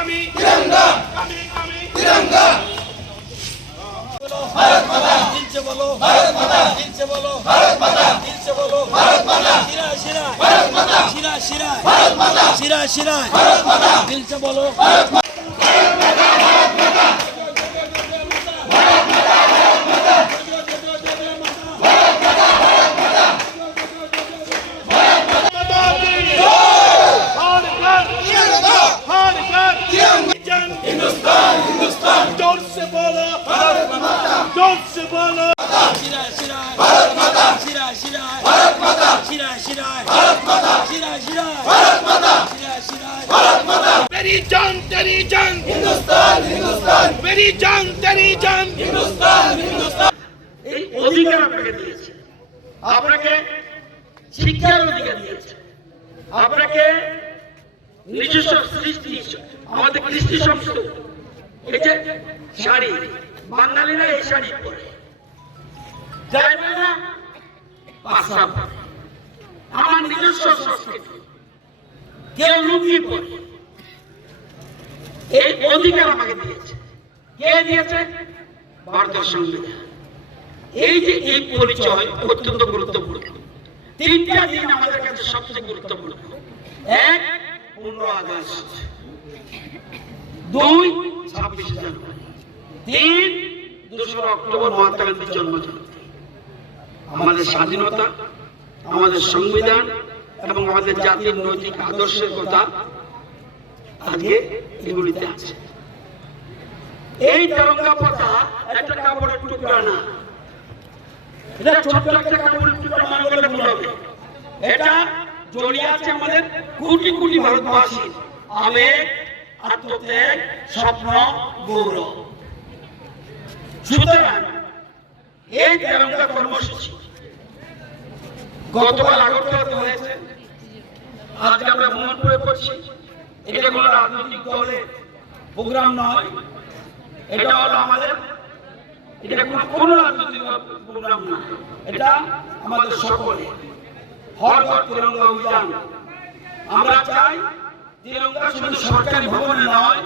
कामी तिरंगा कामी कामी तिरंगा भारत माता दिल से बोलो भारत माता दिल से बोलो भारत माता दिल से बोलो भारत माता शिरा शिरा भारत माता शिरा शिरा भारत माता शिरा शिरा भारत माता दिल से बोलो भारत माता हिंदुस्तान हिंदुस्तान जोर से बोलो भारत माता जोर से बोलो शिरा शिरा भारत माता शिरा शिरा भारत माता शिरा शिरा भारत माता शिरा शिरा भारत माता शिरा शिरा भारत माता मेरी जान हिंदुस्तान हिंदुस्तान मेरी जान हिंदुस्तान हिंदुस्तान এই অধিকার আপনাকে দিয়েছে আপনাকে শিক্ষার অধিকার দিয়েছে আপনাকে নিজস্ব সৃষ্টি আমাদের কৃষ্টি সংস্কৃতি এই যে শাড়ি বাঙালিরা এই শাড়ি পরে যাইবেনা পাশা আমার নিজস্ব সংস্কৃতি কেউ লুঙ্গি পরে এই অধিকার আমাকে দিয়েছে কে দিয়েছে ভারতের সংবিধান এই যে এই পরিচয় অত্যন্ত গুরুত্বপূর্ণ তিনটা দিন আমাদের কাছে সবচেয়ে গুরুত্বপূর্ণ এক 15 আগস্ট 2 26 জানুয়ারি 3 2 অক্টোবর মহাত্মা গান্ধীর জন্মজয়ন্তী আমাদের স্বাধীনতা আমাদের সংবিধান এবং আমাদের জাতির নৈতিক আদর্শের কথা আজকে এগুলিতে আছে এই তিরঙ্গা পতাকা একটা কাপড়ের টুকরা না এটা ছোট একটা কাপড়ের টুকরা মনে করলে ভুল হবে এটা জড়িয়ে আছে আমাদের কোটি কোটি ভারতবাসীর আবেগ আত্মত্যাগ স্বপ্ন গৌরব সুতরাং এই তিরঙ্গা কর্মসূচি গতকাল আগরতলাতে হয়েছে আজকে আমরা মোহনপুরে করছি এটা কোনো রাজনৈতিক দলের প্রোগ্রাম নয় এটা হলো আমাদের এটা কোনো রাজনৈতিক প্রোগ্রাম না এটা আমাদের সকলে হর ঘর তিরঙ্গা অভিযান আমরা চাই তিরঙ্গা শুধু সরকারি ভবনে নয়